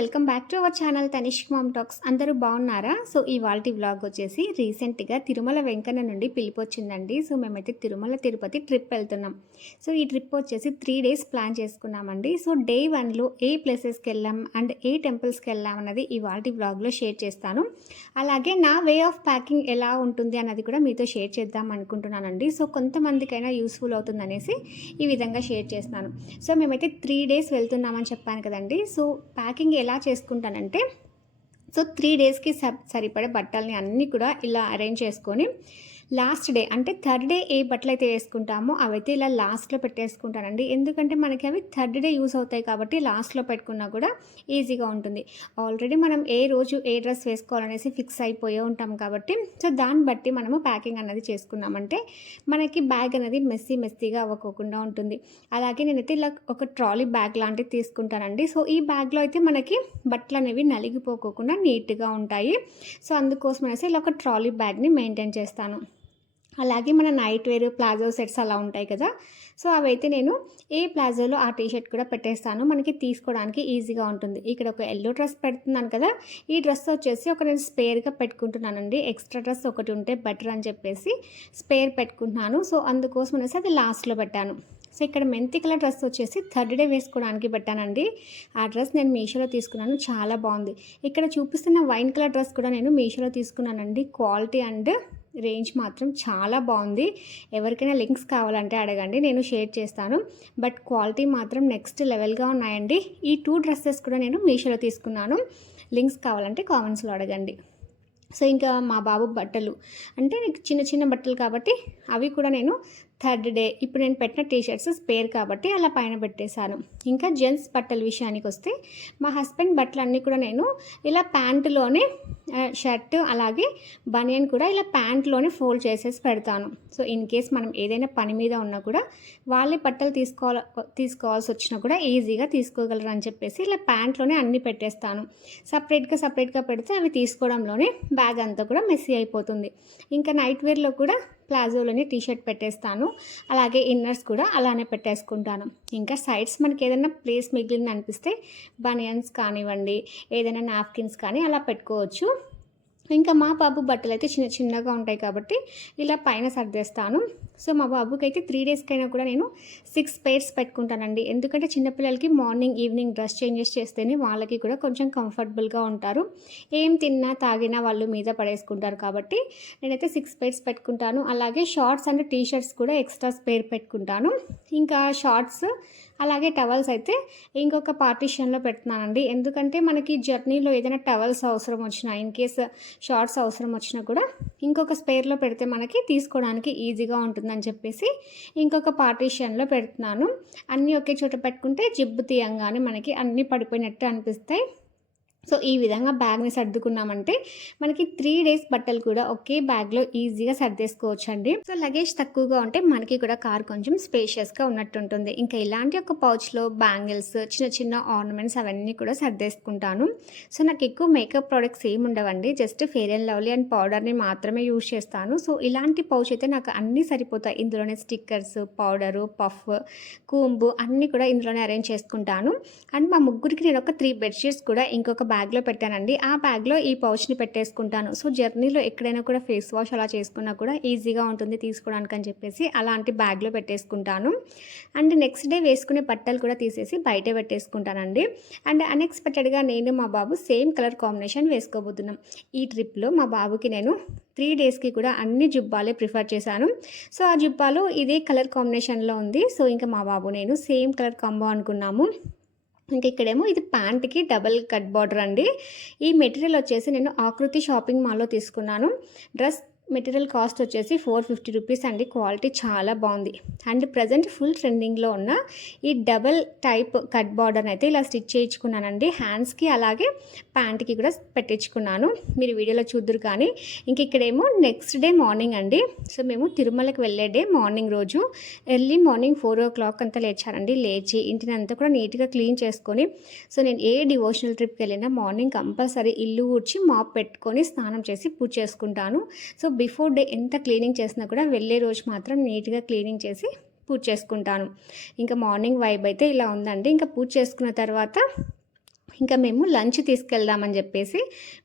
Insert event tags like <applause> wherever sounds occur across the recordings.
Welcome back to our channel Tanishk mom talks. అందరూ బాగున్నారా? So ఇవాళ వ్లాగ్ వచ్చేసి రీసెంట్గా తిరుమల వెంకన్న నుండి పిలిపొచ్చిందండి సో మేమైతే తిరుమల తిరుపతి ట్రిప్ వెళ్తున్నాం. సో ఈ ట్రిప్ వచ్చేసి త్రీ డేస్ ప్లాన్ చేసుకున్నామండి. సో డే వన్లో ఏ ప్లేసెస్కి వెళ్ళాం అండ్ ఏ టెంపుల్స్కి వెళ్ళాం అన్నది ఇవాళ వ్లాగ్లో షేర్ చేస్తాను. అలాగే నా వే ఆఫ్ ప్యాకింగ్ ఎలా ఉంటుంది అన్నది కూడా మీతో షేర్ చేద్దాం అనుకుంటున్నానండి. సో కొంతమందికైనా యూస్ఫుల్ అవుతుంది అనేసి ఈ విధంగా షేర్ చేస్తున్నాను. సో మేమైతే త్రీ డేస్ వెళ్తున్నామని చెప్పాను కదండి. సో ప్యాకింగ్ ఎలా ఎలా చేసుకుంటానంటే సో త్రీ డేస్కి సరిపడే బట్టల్ని అన్నీ కూడా ఇలా అరేంజ్ చేసుకొని లాస్ట్ డే అంటే థర్డ్ డే ఏ బట్టలు అయితే వేసుకుంటామో అవైతే ఇలా లాస్ట్లో పెట్టేసుకుంటానండి ఎందుకంటే మనకి అవి థర్డ్ డే యూస్ అవుతాయి కాబట్టి లాస్ట్లో పెట్టుకున్నా కూడా ఈజీగా ఉంటుంది. ఆల్రెడీ మనం ఏ రోజు ఏ డ్రెస్ వేసుకోవాలనేసి ఫిక్స్ అయిపోయే ఉంటాం కాబట్టి సో దాన్ని బట్టి మనము ప్యాకింగ్ అనేది చేసుకున్నామంటే మనకి బ్యాగ్ అనేది మెస్సీ మెస్సీగా అవ్వకోకుండా ఉంటుంది. అలాగే నేనైతే ఇలా ఒక ట్రాలీ బ్యాగ్ లాంటిది తీసుకుంటానండి. సో ఈ బ్యాగ్లో అయితే మనకి బట్టలు అనేవి నలిగిపోకోకుండా నీట్గా ఉంటాయి. సో అందుకోసం అనేసి ఇలా ఒక ట్రాలీ బ్యాగ్ని మెయింటైన్ చేస్తాను. అలాగే మన నైట్ వేర్ ప్లాజో సెట్స్ అలా ఉంటాయి కదా. సో అవైతే నేను ఏ ప్లాజోలో ఆ టీషర్ట్ కూడా పెట్టేస్తాను. మనకి తీసుకోవడానికి ఈజీగా ఉంటుంది. ఇక్కడ ఒక ఎల్లో డ్రెస్ పెడుతున్నాను కదా. ఈ డ్రెస్ వచ్చేసి ఒక నేను స్పేర్గా పెట్టుకుంటున్నానండి. ఎక్స్ట్రా డ్రెస్ ఒకటి ఉంటే బెటర్ అని చెప్పేసి స్పేర్ పెట్టుకుంటున్నాను. సో అందుకోసం అనేసి అది లాస్ట్లో పెట్టాను. సో ఇక్కడ మెంతి కలర్ డ్రెస్ వచ్చేసి థర్డ్ డే వేసుకోవడానికి పెట్టానండి. ఆ డ్రెస్ నేను మీషోలో తీసుకున్నాను. చాలా బాగుంది. ఇక్కడ చూపిస్తున్న వైన్ కలర్ డ్రెస్ కూడా నేను మీషోలో తీసుకున్నానండి. క్వాలిటీ అండ్ రేంజ్ మాత్రం చాలా బాగుంది. ఎవరికైనా లింక్స్ కావాలంటే అడగండి నేను షేర్ చేస్తాను. బట్ క్వాలిటీ మాత్రం నెక్స్ట్ లెవెల్గా ఉన్నాయండి. ఈ టూ డ్రెస్సెస్ కూడా నేను మీషోలో తీసుకున్నాను. లింక్స్ కావాలంటే కామెంట్స్లో అడగండి. సో ఇంకా మా బాబు బట్టలు. అంటే చిన్న చిన్న బట్టలు కాబట్టి అవి కూడా నేను థర్డ్ డే. ఇప్పుడు నేను పెట్టిన టీషర్ట్స్ స్పేర్ కాబట్టి అలా పైన పెట్టేశాను. ఇంకా జెంట్స్ బట్టల విషయానికి వస్తే మా హస్బెండ్ బట్టలు అన్నీ కూడా నేను ఇలా ప్యాంటులోనే షర్ట్ అలాగే బనియన్ కూడా ఇలా ప్యాంట్లోనే ఫోల్డ్ చేసేసి పెడతాను. సో ఇన్ కేస్ మనం ఏదైనా పని మీద ఉన్నా కూడా వాళ్ళే బట్టలు తీసుకోవాలి తీసుకోవాల్సి వచ్చినా కూడా ఈజీగా తీసుకోగలరు అని చెప్పేసి ఇలా ప్యాంట్లోనే అన్నీ పెట్టేస్తాను. సపరేట్గా సపరేట్గా పెడితే అవి తీసుకోవడంలోనే బ్యాగ్ అంతా కూడా మెస్సీ అయిపోతుంది. ఇంకా నైట్ వేర్లో కూడా ప్లాజోలోని టీషర్ట్ పెట్టేస్తాను. అలాగే ఇన్నర్స్ కూడా అలానే పెట్టేసుకుంటాను. ఇంకా సైడ్స్ మనకి ఏదైనా ప్లేస్ మిగిలింది అనిపిస్తే బనియన్స్ కానివ్వండి ఏదైనా నాప్కిన్స్ కానీ అలా పెట్టుకోవచ్చు. ఇంకా మా బాబు బట్టలు అయితే చిన్న చిన్నగా ఉంటాయి కాబట్టి ఇలా పైన సర్దేస్తాను. సో మా బాబుకి అయితే త్రీ డేస్కైనా కూడా నేను సిక్స్ పేర్స్ పెట్టుకుంటానండి. ఎందుకంటే చిన్నపిల్లలకి మార్నింగ్ ఈవినింగ్ డ్రెస్ చేంజెస్ చేస్తేనే వాళ్ళకి కూడా కొంచెం కంఫర్టబుల్గా ఉంటారు. ఏం తిన్నా తాగినా వాళ్ళు మీద పడేసుకుంటారు కాబట్టి నేనైతే సిక్స్ పేర్స్ పెట్టుకుంటాను. అలాగే షార్ట్స్ అండ్ టీ షర్ట్స్ కూడా ఎక్స్ట్రా స్పేర్ పెట్టుకుంటాను. ఇంకా షార్ట్స్ అలాగే టవల్స్ అయితే ఇంకొక పార్టీషన్లో పెడుతున్నానండి. ఎందుకంటే మనకి జర్నీలో ఏదైనా టవల్స్ అవసరం వచ్చినా ఇన్ కేస్ షార్ట్స్ అవసరం వచ్చినా కూడా ఇంకొక స్పేర్లో పెడితే మనకి తీసుకోవడానికి ఈజీగా ఉంటుంది ఉంటుందని చెప్పేసి ఇంకొక పార్టీషన్లో పెడుతున్నాను. అన్నీ ఒకే చోట పెట్టుకుంటే జిబ్బు తీయంగానే మనకి అన్నీ పడిపోయినట్టు అనిపిస్తాయి. సో ఈ విధంగా బ్యాగ్ని సర్దుకున్నామంటే మనకి త్రీ డేస్ బట్టలు కూడా ఒకే బ్యాగ్లో ఈజీగా సర్దేసుకోవచ్చు అండి సో లగేజ్ తక్కువగా ఉంటే మనకి కూడా కార్ కొంచెం స్పేషియస్గా ఉన్నట్టు ఉంటుంది ఇంకా ఇలాంటి ఒక పౌచ్లో బ్యాంగిల్స్ చిన్న చిన్న ఆర్నమెంట్స్ అవన్నీ కూడా సర్దేసుకుంటాను. సో నాకు ఎక్కువ మేకప్ ప్రోడక్ట్స్ ఏమి ఉండవండి. Just Fair and Lovely and పౌడర్ని మాత్రమే యూజ్ చేస్తాను. సో ఇలాంటి పౌచ్ అయితే నాకు అన్నీ సరిపోతాయి. ఇందులోనే స్టిక్కర్స్ పౌడరు పఫ్ కూంబు అన్నీ కూడా ఇందులోనే అరేంజ్ చేసుకుంటాను. అండ్ మా ముగ్గురికి నేను ఒక త్రీ బెడ్షీట్స్ కూడా ఇంకొక బ్యాగ్లో పెట్టానండి. ఆ బ్యాగ్లో ఈ పౌచ్ని పెట్టేసుకుంటాను. సో జర్నీలో ఎక్కడైనా కూడా ఫేస్ వాష్ అలా చేసుకున్నా కూడా ఈజీగా ఉంటుంది తీసుకోవడానికి అని చెప్పేసి అలాంటి బ్యాగ్లో పెట్టేసుకుంటాను. అండ్ నెక్స్ట్ డే వేసుకునే బట్టలు కూడా తీసేసి బయట పెట్టేసుకుంటానండి. అండ్ అన్ఎక్స్పెక్టెడ్గా నేను మా బాబు సేమ్ కలర్ కాంబినేషన్ వేసుకోబోతున్నాం. ఈ ట్రిప్లో మా బాబుకి నేను త్రీ డేస్కి కూడా అన్ని జుబ్బాలే ప్రిఫర్ చేశాను. సో ఆ జుబ్బాలో ఇదే కలర్ కాంబినేషన్లో ఉంది. సో ఇంకా మా బాబు నేను సేమ్ కలర్ కాంబో అనుకున్నాము. ఇంక ఇక్కడేమో ఇది ప్యాంట్కి డబల్ కట్ బార్డర్ అండి. ఈ మెటీరియల్ వచ్చేసి నేను ఆకృతి షాపింగ్ మాల్లో తీసుకున్నాను. డ్రెస్ మెటీరియల్ కాస్ట్ వచ్చేసి ఫోర్ ఫిఫ్టీ రూపీస్ అండి. క్వాలిటీ చాలా బాగుంది. అండ్ ప్రజెంట్ ఫుల్ ట్రెండింగ్లో ఉన్న ఈ డబల్ టైప్ కట్ బార్డర్ అయితే ఇలా స్టిచ్ చేయించుకున్నానండి. హ్యాండ్స్కి అలాగే ప్యాంట్కి కూడా పెట్టించుకున్నాను. మీరు వీడియోలో చూద్దరు కానీ ఇంక ఇక్కడేమో నెక్స్ట్ డే మార్నింగ్ అండి. సో మేము తిరుమలకి వెళ్ళే డే మార్నింగ్ రోజు early morning four o'clock అంతా లేచానండి. లేచి ఇంటిని అంతా కూడా నీట్గా క్లీన్ చేసుకొని సో నేను ఏ డివోషనల్ ట్రిప్కి వెళ్ళినా మార్నింగ్ కంపల్సరీ ఇల్లు ఊడ్చి మాప్ పెట్టుకొని స్నానం చేసి పూజ చేసుకుంటాను. సో బిఫోర్ డే ఎంత క్లీనింగ్ చేసినా కూడా వెళ్ళే రోజు మాత్రం నీట్గా క్లీనింగ్ చేసి పూజ చేసుకుంటాను. ఇంకా మార్నింగ్ వైబ్ అయితే ఇలా ఉందండి. ఇంకా పూజ చేసుకున్న తర్వాత ఇంకా మేము లంచ్ తీసుకెళ్దామని చెప్పేసి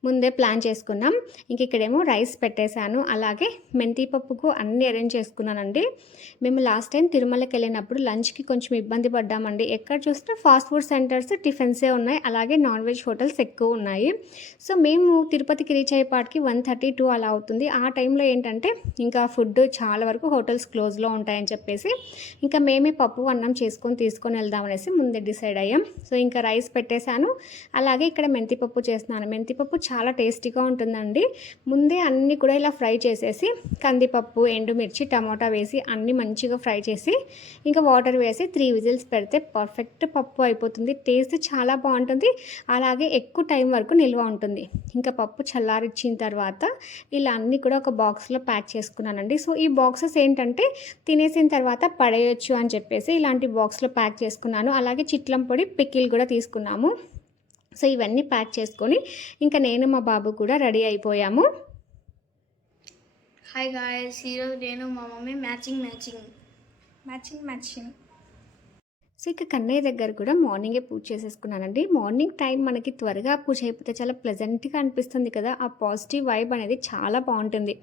ముందే ప్లాన్ చేసుకున్నాం. ఇంక ఇక్కడేమో రైస్ పెట్టేశాను. అలాగే మెంతి పప్పుకు అన్నీ అరేంజ్ చేసుకున్నానండి. మేము లాస్ట్ టైం తిరుమలకి వెళ్ళినప్పుడు లంచ్కి కొంచెం ఇబ్బంది పడ్డామండి. ఎక్కడ చూసినా ఫాస్ట్ ఫుడ్ సెంటర్స్ టిఫిన్సే ఉన్నాయి. అలాగే నాన్ వెజ్ హోటల్స్ ఎక్కువ ఉన్నాయి. సో మేము తిరుపతికి రీచ్ అయ్యేపాటికి వన్ థర్టీ టూ అలా అవుతుంది. ఆ టైంలో ఏంటంటే ఇంకా ఫుడ్ చాలా వరకు హోటల్స్ క్లోజ్లో ఉంటాయని చెప్పేసి ఇంకా మేమే పప్పు అన్నం చేసుకొని తీసుకొని వెళ్దామనేసి ముందే డిసైడ్ అయ్యాం. సో ఇంకా రైస్ పెట్టేశాను. అలాగే ఇక్కడ మెంతిపప్పు చేస్తున్నాను. మెంతిపప్పు చాలా టేస్టీగా ఉంటుందండి. ముందే అన్నీ కూడా ఇలా ఫ్రై చేసేసి కందిపప్పు ఎండుమిర్చి టమాటా వేసి అన్నీ మంచిగా ఫ్రై చేసి ఇంకా వాటర్ వేసి త్రీ విజిల్స్ పెడితే పర్ఫెక్ట్ పప్పు అయిపోతుంది. టేస్ట్ చాలా బాగుంటుంది. అలాగే ఎక్కువ టైం వరకు నిల్వ ఉంటుంది. ఇంకా పప్పు చల్లారిచ్చిన తర్వాత ఇలా అన్నీ కూడా ఒక బాక్స్లో ప్యాక్ చేసుకున్నానండి. సో ఈ బాక్సెస్ ఏంటంటే తినేసిన తర్వాత పడేయచ్చు అని చెప్పేసి ఇలాంటి బాక్స్లో ప్యాక్ చేసుకున్నాను. అలాగే చిట్లం పొడి పిక్కిల్ కూడా తీసుకున్నాము. సో ఇవన్నీ ప్యాక్ చేసుకొని ఇంకా నేను మా బాబు కూడా రెడీ అయిపోయాము. హాయ్ గాయస్ ఈరోజు నేను మా mummy matching matching. Matching matching. So ఇక కన్నయ్య దగ్గర కూడా మార్నింగే పూజ చేసేసుకున్నానండి. మార్నింగ్ టైం మనకి త్వరగా పూజ అయిపోతే చాలా ప్లెజెంట్గా అనిపిస్తుంది కదా. ఆ పాజిటివ్ వైబ్ అనేది చాలా బాగుంటుంది.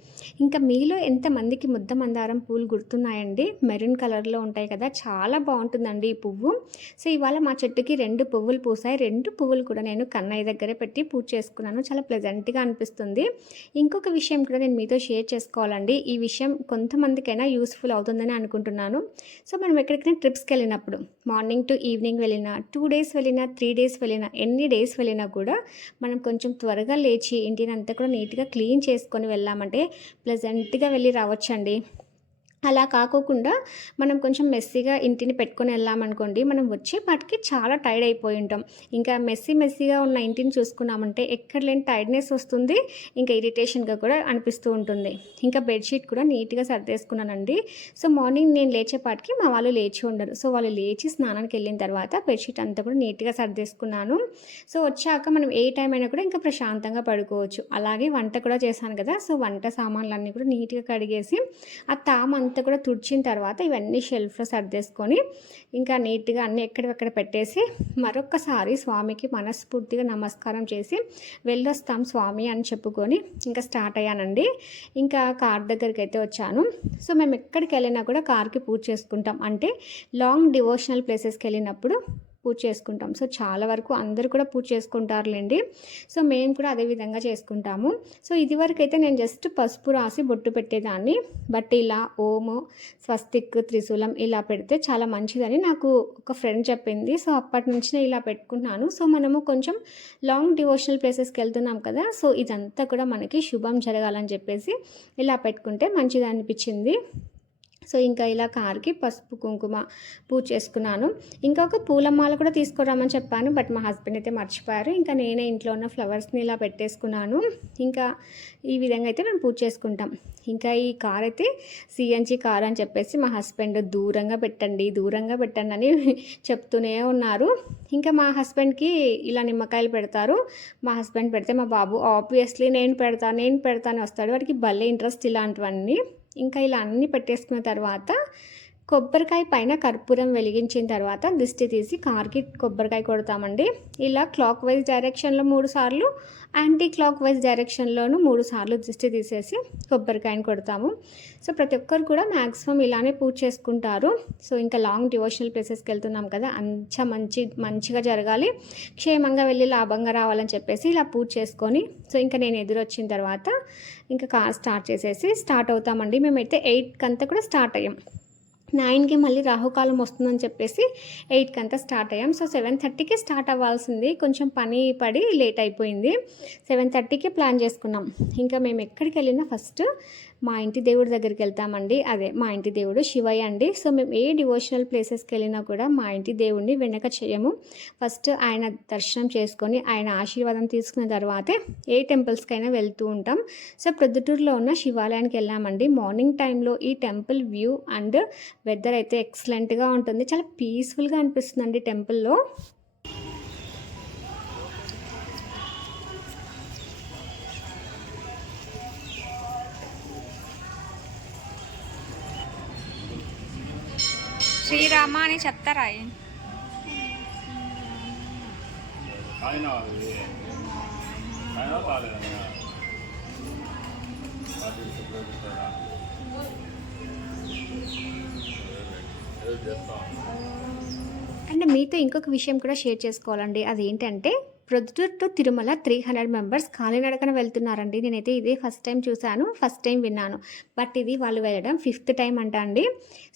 ఇంకా మీలో ఎంతమందికి ముద్ద మందారం పూలు గుర్తున్నాయండి? మెరూన్ కలర్లో ఉంటాయి కదా. చాలా బాగుంటుందండి ఈ పువ్వు. సో ఇవాళ మా చెట్టుకి రెండు పువ్వులు పూసాయి. రెండు పువ్వులు కూడా నేను కన్నయ్య దగ్గరే పెట్టి పూజ చేసుకున్నాను. చాలా ప్లెజెంట్గా అనిపిస్తుంది. ఇంకొక విషయం కూడా నేను మీతో షేర్ చేసుకోవాలండి. ఈ విషయం కొంతమందికైనా యూస్ఫుల్ అవుతుందని అనుకుంటున్నాను. సో మనం ఎక్కడికైనా ట్రిప్స్కి వెళ్ళినప్పుడు మార్నింగ్ టు ఈవినింగ్ వెళ్ళినా టూ డేస్ వెళ్ళినా త్రీ డేస్ వెళ్ళినా ఎన్ని డేస్ వెళ్ళినా కూడా మనం కొంచెం త్వరగా లేచి ఇంటిని అంతా కూడా నీట్గా క్లీన్ చేసుకొని వెళ్ళామంటే ప్లెజెంట్గా వెళ్ళి రావచ్చండి. అలా కాకోకుండా మనం కొంచెం మెస్సీగా ఇంటిని పెట్టుకొని వెళ్ళామనుకోండి మనం వచ్చేపాటికి చాలా టైర్డ్ అయిపోయి ఉంటాం. ఇంకా మెస్సీ మెస్సీగా ఉన్న ఇంటిని చూసుకున్నామంటే ఎక్కడ లేని టైర్డ్నెస్ వస్తుంది ఇంకా ఇరిటేషన్గా కూడా అనిపిస్తూ ఉంటుంది. ఇంకా బెడ్షీట్ కూడా నీట్గా సర్దేసుకున్నానండి. సో మార్నింగ్ నేను లేచేపాటికి మా వాళ్ళు లేచి ఉండరు. సో వాళ్ళు లేచి స్నానానికి వెళ్ళిన తర్వాత బెడ్షీట్ అంతా కూడా నీట్గా సర్దేసుకున్నాను. సో వచ్చాక మనం ఏ టైం అయినా కూడా ఇంకా ప్రశాంతంగా పడుకోవచ్చు. అలాగే వంట కూడా చేశాను కదా సో వంట సామాన్లన్నీ కూడా నీట్గా కడిగేసి ఆ తామంతా అంతా కూడా తుడిచిన తర్వాత ఇవన్నీ షెల్ఫ్లో సర్దేసుకొని ఇంకా నీట్గా అన్నీ ఎక్కడెక్కడ పెట్టేసి మరొక్కసారి స్వామికి మనస్ఫూర్తిగా నమస్కారం చేసి వెళ్ళొస్తాం స్వామి అని చెప్పుకొని ఇంకా స్టార్ట్ అయ్యానండి. ఇంకా కార్ దగ్గరికి అయితే వచ్చాను. సో మేము ఎక్కడికి వెళ్ళినా కూడా కార్కి పూజ చేసుకుంటాం. అంటే లాంగ్ డివోషనల్ ప్లేసెస్కి వెళ్ళినప్పుడు పూజ చేసుకుంటాం. సో చాలా వరకు అందరూ కూడా పూజ చేసుకుంటారులేండి. సో మేము కూడా అదే విధంగా చేసుకుంటాము. సో ఇదివరకు అయితే నేను జస్ట్ పసుపు రాసి బొట్టు పెట్టేదాన్ని. బట్ ఇలా ఓము స్వస్తిక్ త్రిశూలం ఇలా పెడితే చాలా మంచిదని నాకు ఒక ఫ్రెండ్ చెప్పింది. సో అప్పటి నుంచి నేను ఇలా పెట్టుకున్నాను సో మనము కొంచెం లాంగ్ డివోషనల్ ప్లేసెస్కి వెళ్తున్నాం కదా. సో ఇదంతా కూడా మనకి శుభం జరగాలని చెప్పేసి ఇలా పెట్టుకుంటే మంచిది అనిపించింది సో ఇంకా ఇలా కార్కి పసుపు కుంకుమ పూజ చేసుకున్నాను. ఇంకా ఒక పూలమాల కూడా తీసుకురామని చెప్పాను బట్ మా హస్బెండ్ అయితే మర్చిపోయారు. ఇంకా నేనే ఇంట్లో ఉన్న ఫ్లవర్స్ని ఇలా పెట్టేసుకున్నాను. ఇంకా ఈ విధంగా అయితే మేము పూజ చేసుకుంటాం. ఇంకా ఈ కార్ అయితే సిఎన్జి కార్ అని చెప్పేసి మా హస్బెండ్ దూరంగా పెట్టండి దూరంగా పెట్టండి అని <laughs> చెప్తూనే ఉన్నారు. ఇంకా మా హస్బెండ్కి ఇలా నిమ్మకాయలు పెడతారు. మా హస్బెండ్ పెడితే మా బాబు ఆబ్వియస్లీ నేను పెడతాను నేను పెడతాను వస్తాడు. వాడికి భలే ఇంట్రెస్ట్ ఇలాంటివన్నీ. ఇంకా ఇలా అన్నీ పెట్టేసుకున్న తర్వాత కొబ్బరికాయ పైన కర్పూరం వెలిగించిన తర్వాత దిష్టి తీసి కార్కి కొబ్బరికాయ కొడతామండి. ఇలా క్లాక్ వైజ్ డైరెక్షన్లో మూడు సార్లు యాంటీ క్లాక్ వైజ్ డైరెక్షన్లోనూ మూడు సార్లు దిష్టి తీసేసి కొబ్బరికాయని కొడతాము. సో ప్రతి ఒక్కరు కూడా మ్యాక్సిమం ఇలానే పూజ చేసుకుంటారు. సో ఇంకా లాంగ్ డివోషనల్ ప్లేసెస్కి వెళ్తున్నాం కదా అంత మంచి మంచిగా జరగాలి. క్షేమంగా వెళ్ళి లాభంగా రావాలని చెప్పేసి ఇలా పూజ చేసుకొని సో ఇంకా నేను ఎదురొచ్చిన తర్వాత ఇంకా కార్ స్టార్ట్ చేసేసి స్టార్ట్ అవుతామండి. మేమైతే ఎయిట్కి అంతా కూడా స్టార్ట్ అయ్యాం. నైన్కి మళ్ళీ రాహుకాలం వస్తుందని చెప్పేసి ఎయిట్కి అంతా స్టార్ట్ అయ్యాం. సో సెవెన్ థర్టీకి స్టార్ట్ అవ్వాల్సింది. కొంచెం పని పడి లేట్ అయిపోయింది. సెవెన్ థర్టీకి ప్లాన్ చేసుకున్నాం. ఇంకా మేము ఎక్కడికి వెళ్ళినా ఫస్ట్ మా ఇంటి దేవుడి దగ్గరికి వెళ్తామండి. అదే మా ఇంటి దేవుడు శివయ్య అండి. సో మేము ఏ డివోషనల్ ప్లేసెస్కి వెళ్ళినా కూడా మా ఇంటి దేవుడిని వెనక చేయము. ఫస్ట్ ఆయన దర్శనం చేసుకొని ఆయన ఆశీర్వాదం తీసుకున్న తర్వాతే ఏ టెంపుల్స్కైనా వెళ్తూ ఉంటాం. సో ప్రొద్దుటూరులో ఉన్న శివాలయానికి వెళ్ళామండి. మార్నింగ్ టైంలో ఈ టెంపుల్ వ్యూ అండ్ వెదర్ అయితే ఎక్సలెంట్గా ఉంటుంది. చాలా పీస్ఫుల్గా అనిపిస్తుందండి టెంపుల్లో. శ్రీరామ అని చెప్తారా అండ్ మీతో ఇంకొక విషయం కూడా షేర్ చేసుకోవాలండి. అదేంటంటే Proddatur to Tirumala three hundred members కాలినడకన వెళ్తున్నారండి. నేనైతే ఇదే ఫస్ట్ టైం చూశాను ఫస్ట్ టైం విన్నాను. బట్ ఇది వాళ్ళు వెళ్ళడం ఫిఫ్త్ టైం అంట అండి.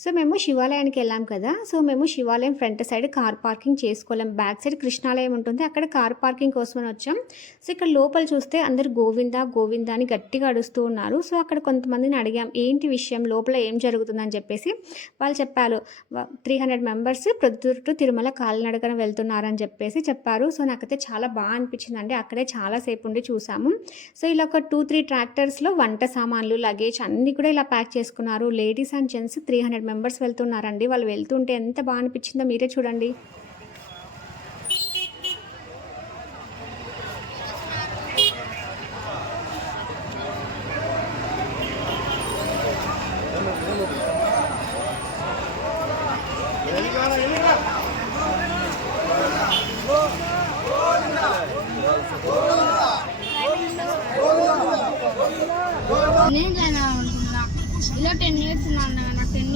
సో మేము శివాలయానికి వెళ్ళాం కదా. సో మేము శివాలయం ఫ్రంట్ సైడ్ కార్ పార్కింగ్ చేసుకోలేం. బ్యాక్ సైడ్ కృష్ణాలయం ఉంటుంది. అక్కడ కార్ పార్కింగ్ కోసమని వచ్చాం. సో ఇక్కడ లోపల చూస్తే అందరు గోవిందా గోవిందా అని గట్టిగా అడుస్తూ ఉన్నారు. సో అక్కడ కొంతమందిని అడిగాం ఏంటి విషయం? లోపల ఏం జరుగుతుందని చెప్పేసి వాళ్ళు చెప్పారు. Three hundred members Proddatur to Tirumala కాలినడకన వెళ్తున్నారని చెప్పేసి చెప్పారు. సో నాకైతే చాలా బాగా అనిపించింది అండి అక్కడే చాలాసేపు ఉండి చూసాము. సో ఇలా ఒక టూ త్రీ ట్రాక్టర్స్లో వంట సామాన్లు లగేజ్ అన్నీ కూడా ఇలా ప్యాక్ చేసుకున్నారు. Ladies and gents three hundred members వెళ్తున్నారండి. వాళ్ళు వెళ్తుంటే ఎంత బాగా అనిపించిందో మీరే చూడండి నేను జాయిన్ అనుకుంటున్నా ఇలా టెన్ ఇయర్స్ ఉన్నాను నాకు టెన్ ఇయర్స్ నెక్స్ట్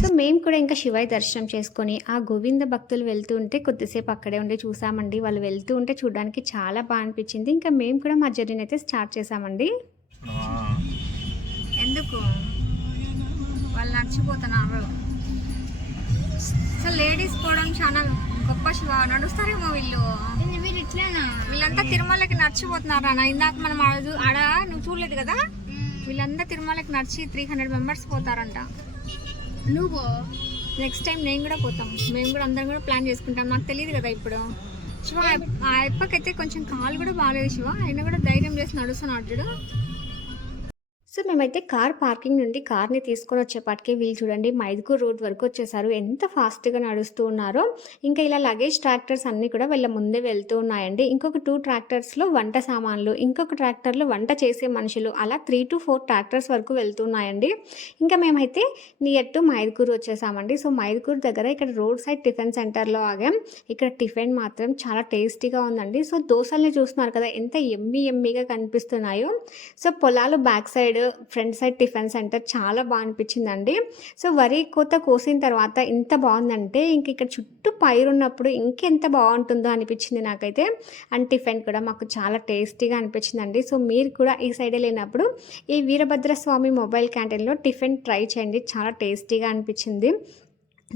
సో మేము కూడా ఇంకా శివయ్య దర్శనం చేసుకొని ఆ గోవింద భక్తులు వెళ్తూ ఉంటే కొద్దిసేపు అక్కడే ఉండి చూసామండి. వాళ్ళు వెళ్తూ ఉంటే చూడడానికి చాలా బాగా అనిపించింది. ఇంకా మేము కూడా మా జర్నీని అయితే స్టార్ట్ చేసామండి. ఎందుకు? వాళ్ళు నడిచిపోతున్నారు. అసలు లేడీస్ పోవడం చాలా గొప్ప శివ. నడుస్తారేమో వీళ్ళు? మీరు ఇట్లేనా? వీళ్ళంతా తిరుమలకి నడిచిపోతున్నారు ఇందాక మనం ఆడ నువ్వు చూడలేదు కదా? వీళ్ళందరూ తిరుమలకి నడిచి త్రీ హండ్రెడ్ మెంబర్స్ పోతారంట. నువ్వు నెక్స్ట్ టైం నేను కూడా పోతాం. మేము కూడా అందరం కూడా ప్లాన్ చేసుకుంటాం. నాకు తెలియదు కదా ఇప్పుడు. శివ ఆ అప్పకైతే కొంచెం కాలు కూడా బాగాలేదు శివ. అయినా కూడా ధైర్యం చేసి నడుస్తున్నాడు చూడు. సో మేమైతే కార్ పార్కింగ్ నుండి కార్ని తీసుకొని వచ్చేపాటికి వీళ్ళు చూడండి మైదుకూర్ రోడ్ వరకు వచ్చేసారు. ఎంత ఫాస్ట్గా నడుస్తూ ఉన్నారో. ఇంకా ఇలా లగేజ్ ట్రాక్టర్స్ అన్నీ కూడా వీళ్ళ ముందే వెళ్తూ ఉన్నాయండి. ఇంకొక టూ ట్రాక్టర్స్లో వంట సామాన్లు ఇంకొక ట్రాక్టర్లో వంట చేసే మనుషులు అలా త్రీ టు ఫోర్ ట్రాక్టర్స్ వరకు వెళ్తున్నాయండి ఇంకా మేమైతే నియర్ టు మైదుకూరు వచ్చేసామండి. సో మైదుకూరు దగ్గర ఇక్కడ రోడ్ సైడ్ టిఫిన్ సెంటర్లో ఆగాం. ఇక్కడ టిఫిన్ మాత్రం చాలా టేస్టీగా ఉందండి. సో దోశల్ని చూస్తున్నారు కదా ఎంత ఎమ్మి ఎమ్మిగా కనిపిస్తున్నాయో. సో పొలాలు back side front side tiffin centre చాలా బాగా అనిపించిందండి. సో వరి కోత కోసిన తర్వాత ఎంత బాగుందంటే ఇంక ఇక్కడ చుట్టూ పైరు ఉన్నప్పుడు ఇంకెంత బాగుంటుందో అనిపించింది నాకైతే. అండ్ టిఫిన్ కూడా మాకు చాలా టేస్టీగా అనిపించిందండి. సో మీరు కూడా ఈ సైడ్ లేనప్పుడు ఈ వీరభద్ర స్వామి మొబైల్ క్యాంటీన్లో టిఫిన్ ట్రై చేయండి. చాలా టేస్టీగా అనిపించింది.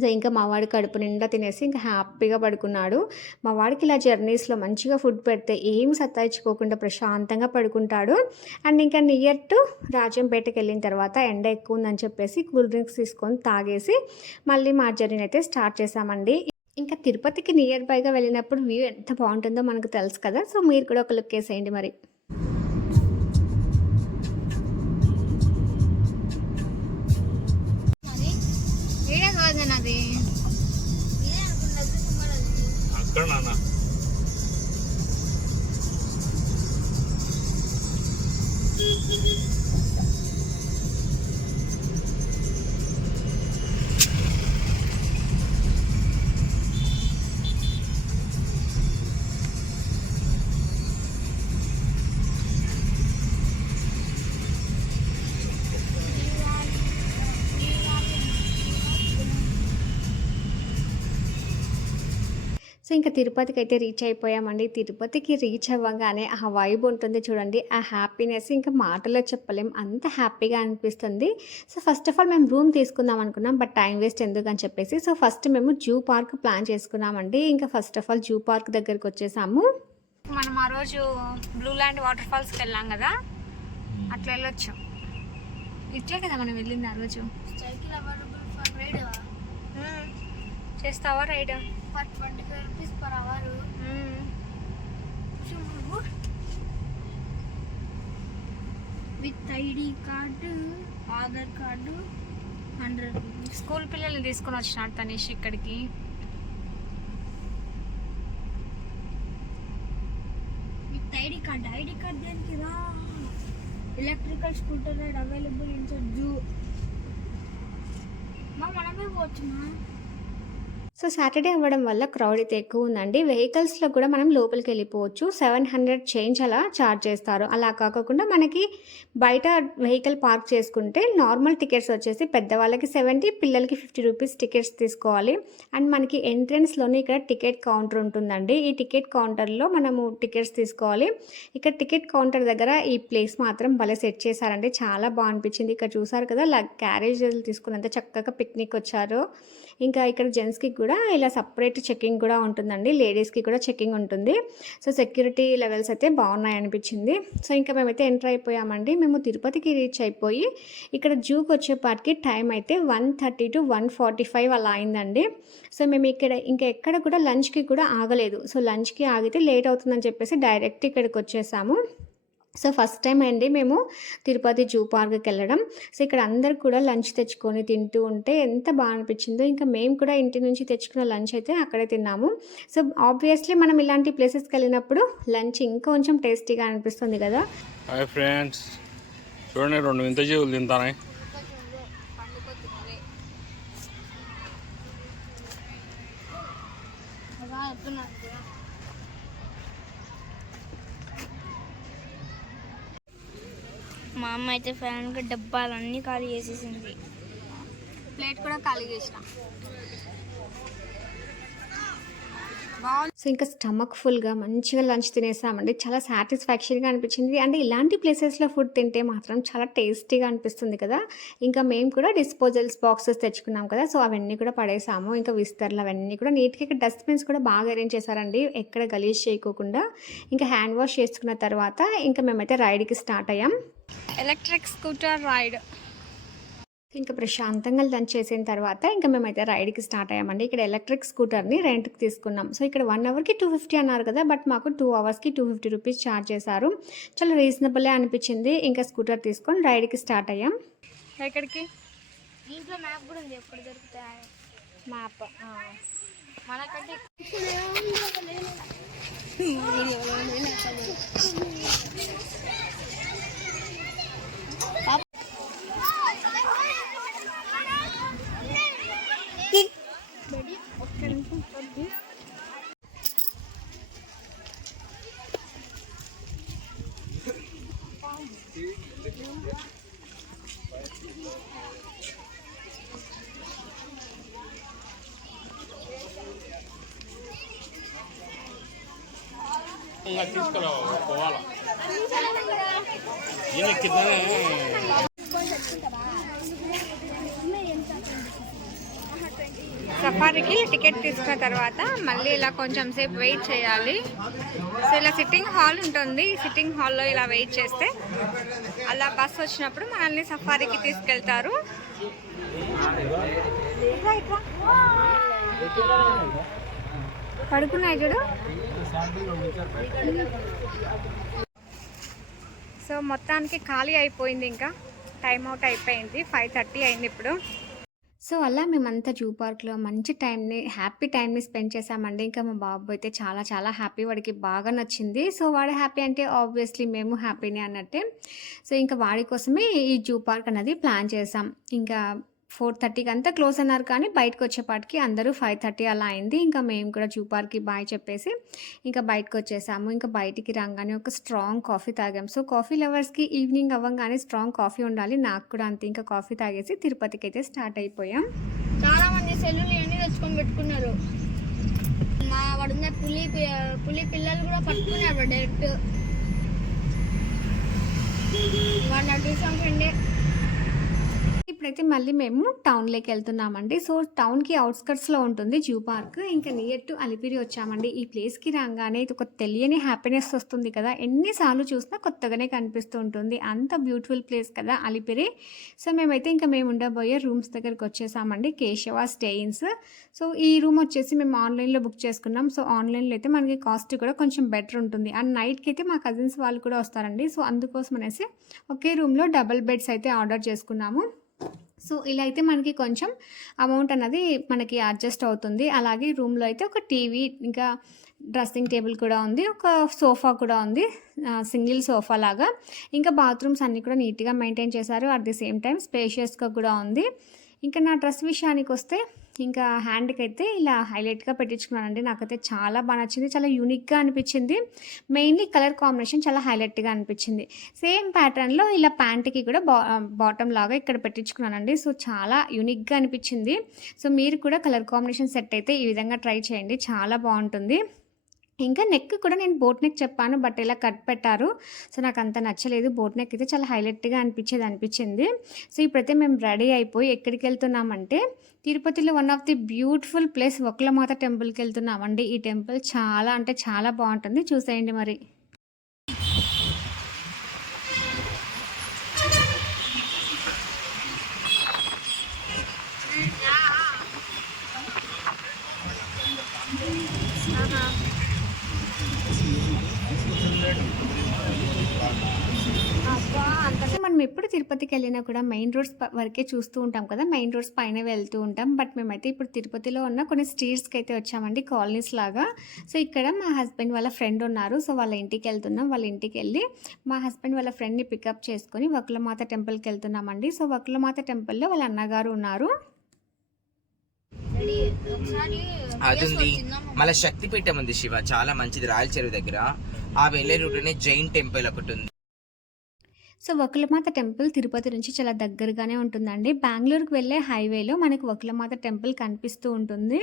సో ఇంకా మా వాడి కడుపు నిండా తినేసి ఇంకా హ్యాపీగా పడుకున్నాడు. మా వాడికి ఇలా జర్నీస్లో మంచిగా ఫుడ్ పెడితే ఏం సత్తాయించుకోకుండా ప్రశాంతంగా పడుకుంటాడు. అండ్ ఇంకా నియర్ టు రాజంపేటకి వెళ్ళిన తర్వాత ఎండ ఎక్కువ ఉందని చెప్పేసి కూల్ డ్రింక్స్ తీసుకొని తాగేసి మళ్ళీ మా జర్నీని అయితే స్టార్ట్ చేసామండి ఇంకా తిరుపతికి నియర్ బైగా వెళ్ళినప్పుడు వ్యూ ఎంత బాగుంటుందో మనకు తెలుసు కదా. సో మీరు కూడా ఒక లుక్ వేసేయండి మరి. అది అక్కడ నాన్న. సో ఇంకా తిరుపతికి అయితే రీచ్ అయిపోయామండి. తిరుపతికి రీచ్ అవ్వగానే ఆ వైబ్ ఉంటుంది చూడండి. ఆ హ్యాపీనెస్ ఇంకా మాటలో చెప్పలేం. అంత హ్యాపీగా అనిపిస్తుంది. సో ఫస్ట్ ఆఫ్ ఆల్ మేము రూమ్ తీసుకుందాం అనుకున్నాం బట్ టైం వేస్ట్ ఎందుకు అని చెప్పేసి. సో ఫస్ట్ మేము జూ పార్క్ ప్లాన్ చేసుకున్నామండి. ఇంకా first of all zoo park దగ్గరికి వచ్చేసాము. మనం ఆ రోజు బ్లూ ల్యాండ్ వాటర్ ఫాల్స్కి వెళ్ళాం కదా? అట్లా వెళ్ళొచ్చు. ఇట్లే కదా మనం వెళ్ళింది ఆ రోజు? సైకిల్ అవైలబుల్ ఫర్ రైడ్ చేస్తావా ride twenty five rupees per hour with ID card Aadhaar card hundred rupees. School పిల్లల్ని తీసుకొని వచ్చినాడు తనీష్ ఇక్కడికి. With ID card. ID card దేనికి రా? Electrical scooter ride available in zoo మా మనమే పోవచ్చు మా సో సాటర్డే అవ్వడం వల్ల క్రౌడ్ అయితే ఎక్కువ ఉందండి. వెహికల్స్లో కూడా మనం లోపలికి వెళ్ళిపోవచ్చు. సెవెన్ హండ్రెడ్ చేంజ్ అలా ఛార్జ్ చేస్తారు. అలా కాకుండా మనకి బయట వెహికల్ పార్క్ చేసుకుంటే నార్మల్ టికెట్స్ వచ్చేసి పెద్దవాళ్ళకి సెవెంటీ పిల్లలకి ఫిఫ్టీ రూపీస్ టికెట్స్ తీసుకోవాలి. అండ్ మనకి ఎంట్రెన్స్లోనే ఇక్కడ టికెట్ కౌంటర్ ఉంటుందండి. ఈ టికెట్ కౌంటర్లో మనము టికెట్స్ తీసుకోవాలి. ఇక్కడ టికెట్ కౌంటర్ దగ్గర ఈ ప్లేస్ మాత్రం భలే సెట్ చేశారండి. చాలా బాగా అనిపించింది. ఇక్కడ చూసారు కదా లా క్యారేజ్ తీసుకున్నంత చక్కగా పిక్నిక్ వచ్చారు. ఇంకా ఇక్కడ జెంట్స్కి కూడా ఇలా సపరేట్ చెకింగ్ కూడా ఉంటుందండి. లేడీస్కి కూడా చెకింగ్ ఉంటుంది. సో సెక్యూరిటీ లెవెల్స్ అయితే బాగున్నాయి అనిపించింది. సో ఇంకా మేమైతే ఎంటర్ అయిపోయామండి. మేము తిరుపతికి రీచ్ అయిపోయి ఇక్కడ జూకి వచ్చేపాటికి టైం అయితే one thirty to one forty five అలా అయిందండి. సో మేము ఇక్కడ ఇంకా ఎక్కడ కూడా లంచ్కి కూడా ఆగలేదు. సో లంచ్కి ఆగితే లేట్ అవుతుందని చెప్పేసి డైరెక్ట్ ఇక్కడికి వచ్చేసాము. సో ఫస్ట్ టైం అండి మేము తిరుపతి జూ పార్క్కి వెళ్ళడం. సో ఇక్కడ అందరు కూడా లంచ్ తెచ్చుకొని తింటూ ఉంటే ఎంత బాగా అనిపించిందో. ఇంకా మేము కూడా ఇంటి నుంచి తెచ్చుకున్న లంచ్ అయితే అక్కడే తిన్నాము. సో ఆబ్వియస్లీ మనం ఇలాంటి ప్లేసెస్కి వెళ్ళినప్పుడు లంచ్ ఇంకా కొంచెం టేస్టీగా అనిపిస్తుంది కదా. Hi friends. చూడండి రెండు వింత జీవులు తింటానే మా అమ్మ అయితే ఫ్యాన్గా డబ్బాలన్నీ ఖాళీ చేసేసింది. ప్లేట్ కూడా ఖాళీ చేసిన. సో ఇంకా స్టమక్ ఫుల్గా మంచిగా లంచ్ తినేసామండి. చాలా సాటిస్ఫాక్షన్గా అనిపించింది. అంటే ఇలాంటి ప్లేసెస్లో ఫుడ్ తింటే మాత్రం చాలా టేస్టీగా అనిపిస్తుంది కదా. ఇంకా మేము కూడా డిస్పోజల్స్ బాక్సెస్ తెచ్చుకున్నాం కదా. సో అవన్నీ కూడా పడేసాము. ఇంకా విస్తర్లు అవన్నీ కూడా నీట్గా ఇక్కడ డస్ట్బిన్స్ కూడా బాగా అరేంజ్ చేశారండి. ఎక్కడ గలీజ్ చేయకోకుండా. ఇంకా హ్యాండ్ వాష్ చేసుకున్న తర్వాత ఇంకా మేమైతే రైడ్కి స్టార్ట్ అయ్యాం. ఎలక్ట్రిక్ స్కూటర్ రైడ్ ఇంకా ప్రశాంతంగా లంచ్ చేసిన తర్వాత ఇంకా మేమైతే రైడ్కి స్టార్ట్ అయ్యామండి. ఇక్కడ ఎలక్ట్రిక్ స్కూటర్ని రెంట్కి తీసుకున్నాం. సో ఇక్కడ వన్ అవర్కి టూ ఫిఫ్టీ అన్నారు కదా బట్ మాకు టూ అవర్స్కి టూ ఫిఫ్టీ రూపీస్ ఛార్జ్ చేశారు. చాలా రీజనబుల్లే అనిపించింది. ఇంకా స్కూటర్ తీసుకొని రైడ్కి స్టార్ట్ అయ్యాం. ఎక్కడికి? ఇంట్లో మ్యాప్ కూడా ఉంది. ఎప్పుడు దొరుకుతాయి? మ్యాప్ మనకంటే <laughs> ఇంకా తీసుకురా పోవాలా ఈయన కిందనే సఫారీకి టికెట్ తీసుకున్న తర్వాత మళ్ళీ ఇలా కొంచెం సేపు వెయిట్ చేయాలి. సో ఇలా సిట్టింగ్ హాల్ ఉంటుంది. సిట్టింగ్ హాల్లో ఇలా వెయిట్ చేస్తే అలా బస్సు వచ్చినప్పుడు మనల్ని సఫారీకి తీసుకెళ్తారు. పడుకున్నాయి చూడు. సో మొత్తానికి ఖాళీ అయిపోయింది ఇంకా. టైం అవుట్ అయిపోయింది. ఫైవ్ థర్టీ అయింది ఇప్పుడు. సో అలా మేమంతా జూ పార్క్లో మంచి టైంని హ్యాపీ టైంని స్పెండ్ చేసామండి ఇంకా మా బాబు అయితే చాలా చాలా హ్యాపీ. వాడికి బాగా నచ్చింది. సో వాడు హ్యాపీ అంటే ఆబ్వియస్లీ మేము హ్యాపీనే అన్నట్టే. సో ఇంకా వాడి కోసమే ఈ జూ పార్క్ అనేది ప్లాన్ చేసాం ఇంకా ఫోర్ థర్టీకి అంతా క్లోజ్ అన్నారు కానీ బయటకు వచ్చేపాటికి అందరూ ఫైవ్ థర్టీ అలా అయింది. ఇంకా మేము కూడా చూపార్కి బాయ్ చెప్పేసి ఇంకా బయటకు వచ్చేసాము ఇంకా బయటికి రాగానే ఒక స్ట్రాంగ్ కాఫీ తాగాం. సో కాఫీ లవర్స్కి ఈవినింగ్ అవ్వగానే స్ట్రాంగ్ కాఫీ ఉండాలి. నాకు కూడా అంతే. ఇంకా కాఫీ తాగేసి తిరుపతికి అయితే స్టార్ట్ అయిపోయాం. చాలా మంది సెల్లులు ఎన్ని తెచ్చుకొని పెట్టుకున్నారు. మా వాడున్న పులి పి- పులి పిల్లలు కూడా పట్టుకున్నారు. డైరెక్ట్. వాడిని ట్యూషన్ ఫ్రెండే ఇప్పుడైతే మళ్ళీ మేము టౌన్లోకి వెళ్తున్నామండి. సో టౌన్కి అవుట్స్కట్స్లో ఉంటుంది జూ పార్క్. ఇంకా నియర్ టు అలిపిరి వచ్చామండి. ఈ ప్లేస్కి రాగానే ఇది ఒక తెలియని హ్యాపీనెస్ వస్తుంది కదా. ఎన్నిసార్లు చూసినా కొత్తగానే కనిపిస్తూ ఉంటుంది. అంత బ్యూటిఫుల్ ప్లేస్ కదా అలిపిరి. సో మేమైతే ఇంకా మేము ఉండబోయే రూమ్స్ దగ్గరికి వచ్చేసామండి. కేశవ స్టేయిన్స్ సో ఈ రూమ్ వచ్చేసి మేము ఆన్లైన్లో బుక్ చేసుకున్నాం. సో ఆన్లైన్లో అయితే మనకి కాస్ట్ కూడా కొంచెం బెటర్ ఉంటుంది. అండ్ నైట్కి అయితే మా కజిన్స్ వాళ్ళు కూడా వస్తారండి. సో అందుకోసం అనేసి ఒకే రూమ్లో డబల్ బెడ్స్ అయితే ఆర్డర్ చేసుకున్నాము. సో ఇలా అయితే మనకి కొంచెం అమౌంట్ అన్నది మనకి అడ్జస్ట్ అవుతుంది. అలాగే రూమ్లో అయితే ఒక టీవీ ఇంకా డ్రెస్సింగ్ టేబుల్ కూడా ఉంది. ఒక సోఫా కూడా ఉంది. సింగిల్ సోఫా లాగా. ఇంకా బాత్రూమ్స్ అన్నీ కూడా నీట్గా మెయింటైన్ చేశారు. అట్ ది సేమ్ టైం స్పేషియస్గా కూడా ఉంది. ఇంకా నా డ్రెస్ విషయానికి వస్తే ఇంకా హ్యాండ్కి అయితే ఇలా హైలైట్గా పెట్టించుకున్నానండి. నాకైతే చాలా బాగా నచ్చింది. చాలా యూనిక్గా అనిపించింది. మెయిన్లీ కలర్ కాంబినేషన్ చాలా హైలైట్గా అనిపించింది. సేమ్ ప్యాటర్న్లో ఇలా ప్యాంట్కి కూడా బా బాటమ్ లాగా ఇక్కడ పెట్టించుకున్నానండి. సో చాలా యూనిక్గా అనిపించింది. సో మీరు కూడా కలర్ కాంబినేషన్ సెట్ అయితే ఈ విధంగా ట్రై చేయండి. చాలా బాగుంటుంది. ఇంకా నెక్ కూడా నేను బోట్ నెక్ చెప్పాను బట్ ఇలా కట్ పెట్టారు. సో నాకు అంత నచ్చలేదు. బోట్ నెక్ అయితే చాలా హైలైట్గా అనిపించేది అనిపించింది. సో ఇప్పుడైతే మేము రెడీ అయిపోయి ఎక్కడికి వెళ్తున్నామంటే తిరుపతిలో one of the beautiful place ఒక్కలమాత టెంపుల్కి వెళ్తున్నామండి. ఈ టెంపుల్ చాలా అంటే చాలా బాగుంటుంది. చూసేయండి మరి సో మనం ఎప్పుడు తిరుపతికి వెళ్ళినా కూడా మెయిన్ రోడ్స్ వరకే చూస్తూ ఉంటాం కదా మెయిన్ రోడ్స్ పైన వెళ్తూ ఉంటాం. బట్ మేమైతే ఇప్పుడు తిరుపతిలో ఉన్న కొన్ని స్ట్రీట్స్కి అయితే వచ్చామండి కాలనీస్ లాగా. సో ఇక్కడ మా హస్బెండ్ వాళ్ళ ఫ్రెండ్ ఉన్నారు. సో వాళ్ళ ఇంటికి వెళ్తున్నాం. వాళ్ళ ఇంటికి వెళ్ళి మా హస్బెండ్ వాళ్ళ ఫ్రెండ్ని పికప్ చేసుకొని వకులమాత టెంపుల్కి వెళ్తున్నామండి. సో వకులమాత టెంపుల్లో వాళ్ళ అన్నగారు ఉన్నారు. అది ఉంది? మళ్ళీ శక్తిపీఠం ఉంది శివ చాలా మంచిది రాయల చెరువు దగ్గర. ఆ వెళ్ళే రూట్లోనే జైన్ టెంపుల్ ఒకటి ఉంది. సో వకులమాత టెంపుల్ తిరుపతి నుంచి చాలా దగ్గరగానే ఉంటుందండి. బెంగళూరుకి వెళ్ళే హైవేలో మనకు వకులమాత టెంపుల్ కనిపిస్తూ ఉంటుంది.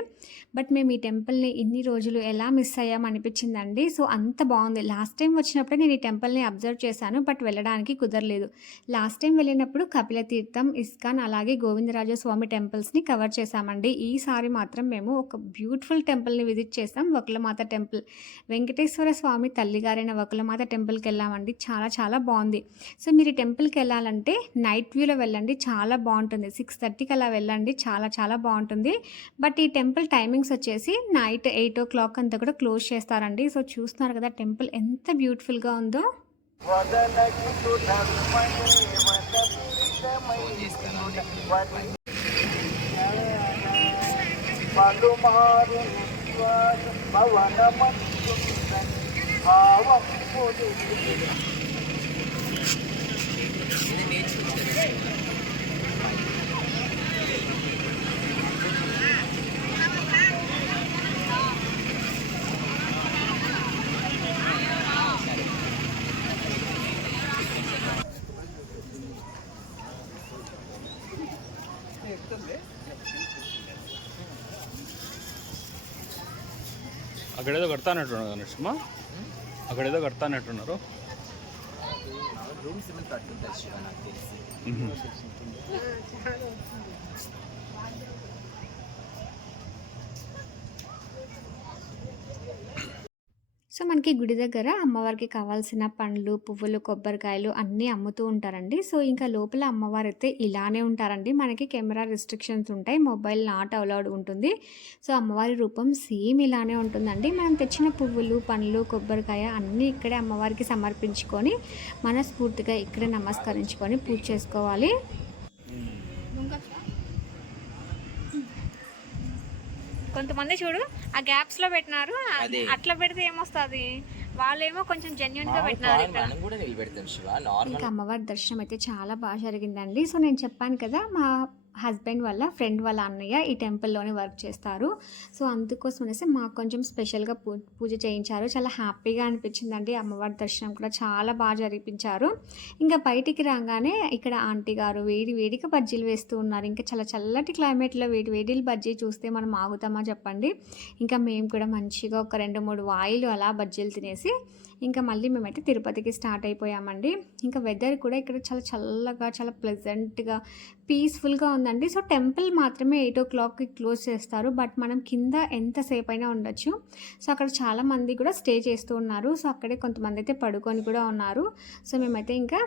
బట్ మేము ఈ టెంపుల్ని ఇన్ని రోజులు ఎలా మిస్ అయ్యాం అనిపించిందండి. సో అంత బాగుంది. లాస్ట్ టైం వచ్చినప్పుడే నేను ఈ టెంపుల్ని అబ్జర్వ్ చేశాను. బట్ వెళ్ళడానికి కుదరలేదు. లాస్ట్ టైం వెళ్ళినప్పుడు కపిల తీర్థం ఇస్కాన్ అలాగే గోవిందరాజ స్వామి టెంపుల్స్ని కవర్ చేశామండి. ఈసారి మాత్రం మేము ఒక బ్యూటిఫుల్ టెంపుల్ని విజిట్ చేసాం వకులమాత టెంపుల్. వెంకటేశ్వర స్వామి తల్లిగారైన వకులమాత టెంపుల్కి వెళ్ళామండి. చాలా చాలా బాగుంది. సో మీరు టెంపుల్కి వెళ్ళాలంటే నైట్ వ్యూలో వెళ్ళండి. చాలా బాగుంటుంది. సిక్స్ థర్టీకి అలా వెళ్ళండి. చాలా చాలా బాగుంటుంది. బట్ ఈ టెంపుల్ టైమింగ్స్ వచ్చేసి నైట్ ఎయిట్ ఓ క్లాక్ అంతా కూడా క్లోజ్ చేస్తారండి. సో చూస్తున్నారు కదా టెంపుల్ ఎంత బ్యూటిఫుల్గా ఉందో. అక్కడేదో కడతానట్టున్నారు నరసింహ అక్కడేదో కడతానట్టున్నారు రూమ్స్ ఏమైనా కట్టుంటారు శివ నాకు తెలిసి సో మనకి గుడి దగ్గర అమ్మవారికి కావాల్సిన పండ్లు పువ్వులు కొబ్బరికాయలు అన్నీ అమ్ముతూ ఉంటారండి. సో ఇంకా లోపల అమ్మవారు అయితే ఇలానే ఉంటారండి. మనకి కెమెరా రిస్ట్రిక్షన్స్ ఉంటాయి. మొబైల్ నాట్ అలౌడ్ ఉంటుంది. సో అమ్మవారి రూపం సేమ్ ఇలానే ఉంటుందండి. మనం తెచ్చిన పువ్వులు పండ్లు కొబ్బరికాయ అన్నీ ఇక్కడే అమ్మవారికి సమర్పించుకొని మనస్ఫూర్తిగా ఇక్కడే నమస్కరించుకొని పూజ చేసుకోవాలి. కొంతమంది చూడు ఆ గ్యాప్స్లో పెట్టినారు. అట్లా పెడితే ఏమొస్తుంది? వాళ్ళేమో కొంచెం జెన్యున్గా పెట్టినారు ఇంకా అమ్మవారి దర్శనం అయితే చాలా బాగా జరిగిందండి. సో నేను చెప్పాను కదా మా హస్బెండ్ వాళ్ళ ఫ్రెండ్ వాళ్ళ అన్నయ్య ఈ టెంపుల్లోనే వర్క్ చేస్తారు. సో అందుకోసం అనేసి మాకు కొంచెం స్పెషల్గా పూ పూజ చేయించారు. చాలా హ్యాపీగా అనిపించిందండి. అమ్మవారి దర్శనం కూడా చాలా బాగా జరిపించారు. ఇంకా బయటికి రాగానే ఇక్కడ ఆంటీ గారు వేడి వేడిగా బజ్జీలు వేస్తూ ఉన్నారు. ఇంకా చాలా చల్లటి క్లైమేట్లో వేడి వేడిలు బజ్జీ చూస్తే మనం ఆగుతామా చెప్పండి. ఇంకా మేము కూడా మంచిగా ఒక రెండు మూడు వాయిలు అలా బజ్జీలు తినేసి ఇంకా మళ్ళీ మేమైతే తిరుపతికి స్టార్ట్ అయిపోయామండి. ఇంకా వెదర్ కూడా ఇక్కడ చాలా చల్లగా చాలా ప్లెజెంట్గా పీస్ఫుల్గా ఉందండి. సో టెంపుల్ మాత్రమే ఎయిట్ ఓ క్లాక్కి క్లోజ్ చేస్తారు. బట్ మనం కింద ఎంతసేపు అయినా ఉండొచ్చు. సో అక్కడ చాలామంది కూడా స్టే చేస్తూ ఉన్నారు. సో అక్కడే కొంతమంది అయితే పడుకొని కూడా ఉన్నారు. సో మేమైతే ఇంకా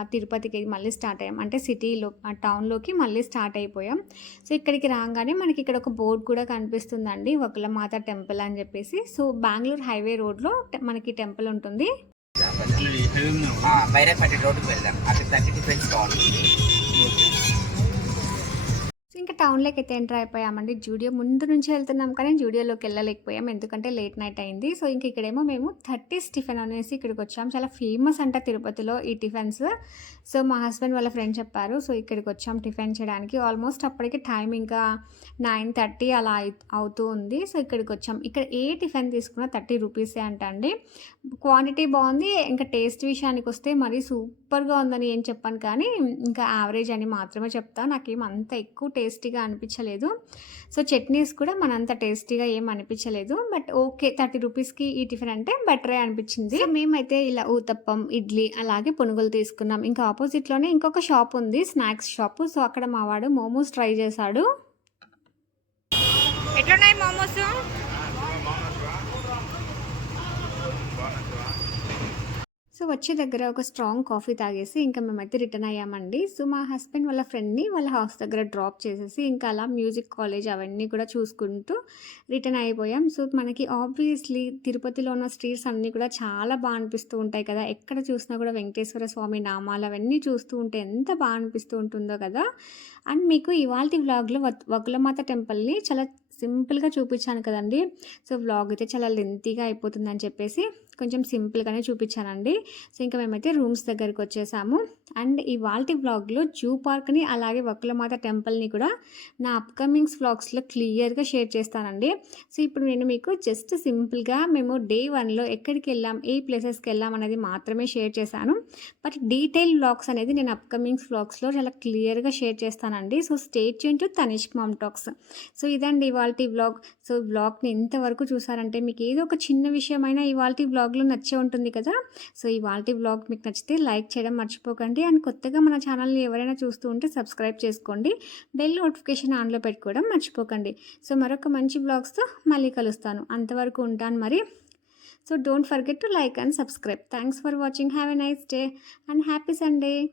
తిరుపతికి మళ్ళీ స్టార్ట్ అయ్యాం. అంటే సిటీలో ఆ టౌన్లోకి మళ్ళీ స్టార్ట్ అయిపోయాం. సో ఇక్కడికి రాగానే మనకి ఇక్కడ ఒక బోర్డు కూడా కనిపిస్తుందండి. వకులమాత టెంపుల్ అని చెప్పేసి. సో బెంగళూరు హైవే రోడ్లో మనకి టెంపుల్ ఉంటుంది. రోడ్డుకి వెళ్దాం. అక్కడ థర్టీ ఇంకా టౌన్లోకి అయితే ఎంటర్ అయిపోయామండి. జూడియో ముందు నుంచి వెళ్తున్నాం కానీ జూడియోలోకి వెళ్ళలేకపోయాం. ఎందుకంటే లేట్ నైట్ అయింది. సో ఇంక ఇక్కడేమో మేము థర్టీస్ టిఫిన్ అనేసి ఇక్కడికి వచ్చాం. చాలా ఫేమస్ అంట తిరుపతిలో ఈ టిఫిన్స్. సో మా హస్బెండ్ వాళ్ళ ఫ్రెండ్ చెప్పారు. సో ఇక్కడికి వచ్చాం టిఫిన్ చేయడానికి. ఆల్మోస్ట్ అప్పటికి టైం ఇంకా నైన్ థర్టీ అలా అవుతూ ఉంది. సో ఇక్కడికి వచ్చాం. ఇక్కడ ఏ టిఫిన్ తీసుకున్నా థర్టీ రూపీసే అంట అండి. క్వాంటిటీ బాగుంది ఇంకా టేస్ట్ విషయానికి వస్తే మరీ సూపర్గా ఉందని ఏం చెప్పాను కానీ ఇంకా యావరేజ్ అని మాత్రమే చెప్తా. నాకేం అంత ఎక్కువ టేస్టీగా అనిపించలేదు. సో చట్నీస్ కూడా మనంత టేస్టీగా ఏం అనిపించలేదు. బట్ ఓకే థర్టీ రూపీస్కి ఈ టిఫిన్ అంటే బెటరే అనిపించింది. సో మేమైతే ఇలా ఊతప్పం ఇడ్లీ అలాగే పునుగులు తీసుకున్నాం. ఇంకా ఆపోజిట్లోనే ఇంకొక షాప్ ఉంది స్నాక్స్ షాప్. సో అక్కడ మా వాడు మోమోస్ ట్రై చేశాడు. ఎట్లున్నాయి మోమోస్? సో వచ్చే దగ్గర ఒక స్ట్రాంగ్ కాఫీ తాగేసి ఇంకా మేమైతే రిటర్న్ అయ్యామండి. సో మా హస్బెండ్ వాళ్ళ ఫ్రెండ్ని వాళ్ళ హౌస్ దగ్గర డ్రాప్ చేసేసి ఇంకా అలా మ్యూజిక్ కాలేజ్ అవన్నీ కూడా చూసుకుంటూ రిటర్న్ అయిపోయాం. సో మనకి ఆబ్వియస్లీ తిరుపతిలో ఉన్న స్ట్రీట్స్ అన్నీ కూడా చాలా బాగా అనిపిస్తూ ఉంటాయి కదా. ఎక్కడ చూసినా కూడా వెంకటేశ్వర స్వామి నామాలు అవన్నీ చూస్తూ ఉంటే ఎంత బాగా అనిపిస్తూ ఉంటుందో కదా. అండ్ మీకు ఇవాళ వ్లాగ్లో వకులమాత టెంపుల్ని చాలా సింపుల్గా చూపించాను కదండి. సో వ్లాగ్ అయితే చాలా లెంతీగా అయిపోతుందని చెప్పేసి కొంచెం సింపుల్గానే చూపించానండి సో ఇంకా మేమైతే రూమ్స్ దగ్గరికి వచ్చేసాము. అండ్ ఈ వాల్టి వ్లాగ్లో జూ పార్క్ని అలాగే వకులమాత టెంపుల్ని కూడా నా అప్కమింగ్స్ వ్లాగ్స్లో క్లియర్గా షేర్ చేస్తానండి. సో ఇప్పుడు నేను మీకు జస్ట్ సింపుల్గా మేము డే వన్లో ఎక్కడికి వెళ్ళాం ఏ ప్లేసెస్కి వెళ్ళాం అనేది మాత్రమే షేర్ చేశాను. బట్ డీటెయిల్ వ్లాగ్స్ అనేది నేను అప్కమింగ్స్ వ్లాగ్స్లో చాలా క్లియర్గా షేర్ చేస్తానండి. So stay Yoon to Tanishq mom talks. So ఇదండి ఇవాళ వ్లాగ్. సో వ్లాగ్ని ఎంతవరకు చూసారంటే మీకు ఏదో ఒక చిన్న విషయమైనా ఇవాళ వ్లాగ్లో నచ్చే ఉంటుంది కదా. సో ఇవాళ వ్లాగ్ మీకు నచ్చితే లైక్ చేయడం మర్చిపోకండి. అండ్ కొత్తగా మన ఛానల్ని ఎవరైనా చూస్తూ ఉంటే సబ్స్క్రైబ్ చేసుకోండి. బెల్ నోటిఫికేషన్ ఆన్లో పెట్టుకోవడం మర్చిపోకండి. సో మరొక మంచి వ్లాగ్స్తో మళ్ళీ కలుస్తాను. అంతవరకు ఉంటాను మరి. So don't forget to like and subscribe. Thanks for watching. Have a nice day and happy Sunday.